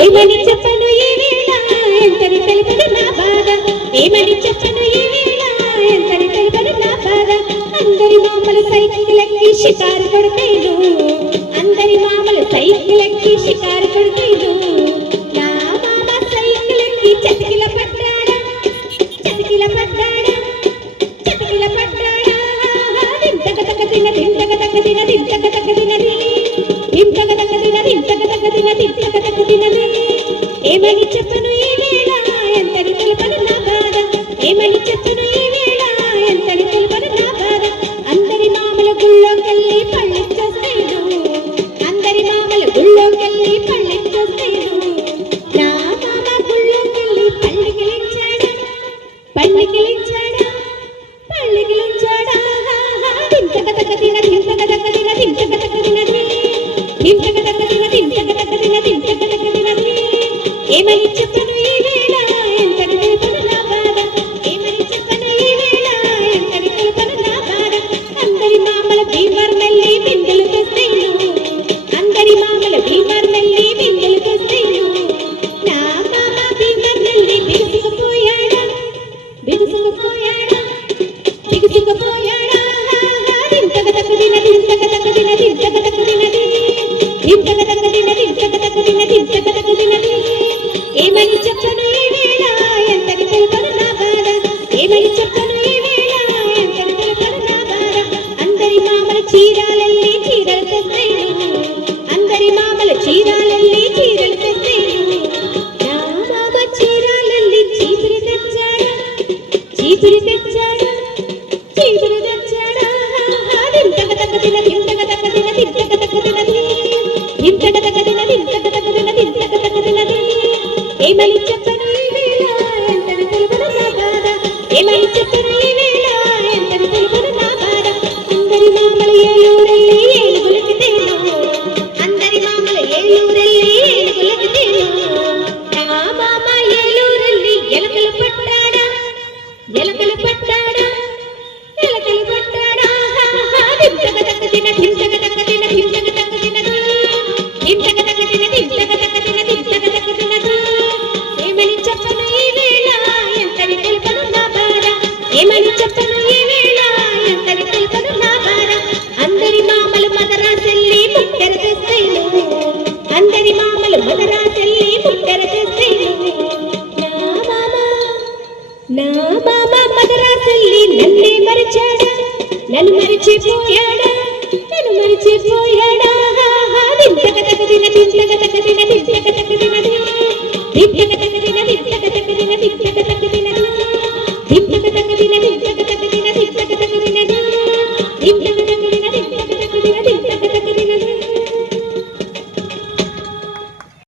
ఏమని చెప్పను ఈ వేళ ఎంతని తెలుపదు నా బాధ ఏమని చెప్పను ఈ వేళ ఎంతని తెలుపదు నా బాధ అందరి మామలు సైకిల్ ఎక్కి షికారు కొడుతేను అందరి మామలు సైకిల్ ఎక్కి షికారు కొడుతేను నా మామ సైకిల్ ఎక్కి చతికిల పడ్డాడా చతికిల పడ్డాడా చతికిల పడ్డాడా దింతక తక దిన దింతక తక దిన దింతక తక దినది దింతక తక దిన దింతక తక దిన దింతక తక దినది ఏమని చెప్పను ఈ వేళ ఎంతని తెలుపను నా బాధ ఏమని చెప్పను ఈ వేళ ఎంతని తెలుపను నా బాధ అందరి మామల గుళ్ళోకెళ్ళి పళ్ళిచ్చేస్తేను అందరి మామల గుళ్ళోకెళ్ళి పళ్ళిచ్చేస్తేను నా మామ గుళ్ళోకెళ్ళి పళ్ళికిలించాడా పళ్ళికిలించాడా పళ్ళికిలించాడా దింతక తక దిన దింతక తక దిన దింతక తక దినది దింతక తక దిన దింతక తక దిన దింతక తక దినది ఏమని చెప్పను ఈ వేళ ఎంతని తెలుపను నా బాధ ఏమని చెప్పను ఈ వేళ ఎంతని తెలుపను నా బాధ అందరి మామల భీమర్ మెల్లి బిందెలు తెస్తేను అందరి మామల భీమర్ మెల్లి బిందెలు తెస్తేను నా మామ భీమర్ మెల్లి బిగుసుకుపోయాడా బిగుసుకుపోయాడా బిగుసుకుపోయాడా దింతక తక దిన దింతక తక దిన దింతక తక దినది దింతక తక దిన దింతక తక దిన దింతక తక దినది ఏమని చెప్పను ఈ వేళ ఎంతని తెలుపను నా బాధ ఏమని చెప్పను ఈ వేళ ఎంతని తెలుపను నా బాధ అందరి మామల చీరాలెల్లి చీరలు తెస్తేను అందరి మామల చీరాలెల్లి చీరలు తెస్తేను నా మామ చీరాలెల్లి చీపురి తెచ్చాడా చీపురి తెచ్చాడా చీపురి తెచ్చాడా దింతక తక దిన దింతక తక దిన దింతక తక దినది దింతక తక దిన దింతక తక దిన దింతక తక దినది ఏమని చెప్పను ఈ వేళ ఎంతని తెలుపను నా బాధ ఏమని చెప్పను ఈ వేళ ఎంతని తెలుపను నా బాధ అందరి మామలు ఏలూరెల్లి ఏలుగులెక్కితేను అందరి మామలు ఏలూరెల్లి ఏలుగులెక్కితేను నా మామ ఏలూరెల్లి ఎలకలు పట్టాడా ఎలకలు పట్టాడా ఎలకలు పట్టాడా దింతక తక దిన దింతక తక దిన దింతక తక దినది దింతక తక దిన దింతక తక దిన దింతక తక దినది ఏమని చెప్పను ఈ వేళ ఎంతని తెలుపను నా బాధ ఏమని చెప్పను ఈ వేళ ఎంతని తెలుపను నా బాధ అందరి మామలు మదరాసెల్లి ముక్కెర తెస్తేను అందరి మామలు మదరాసెల్లి ముక్కెర తెస్తేను నా మామ మదరాసెల్లి నన్నే మరిచాడా నన్ను మరిచిపోయాడా నన్ను మరిచిపోయాడా దింతక తక దిన దింతక తక దిన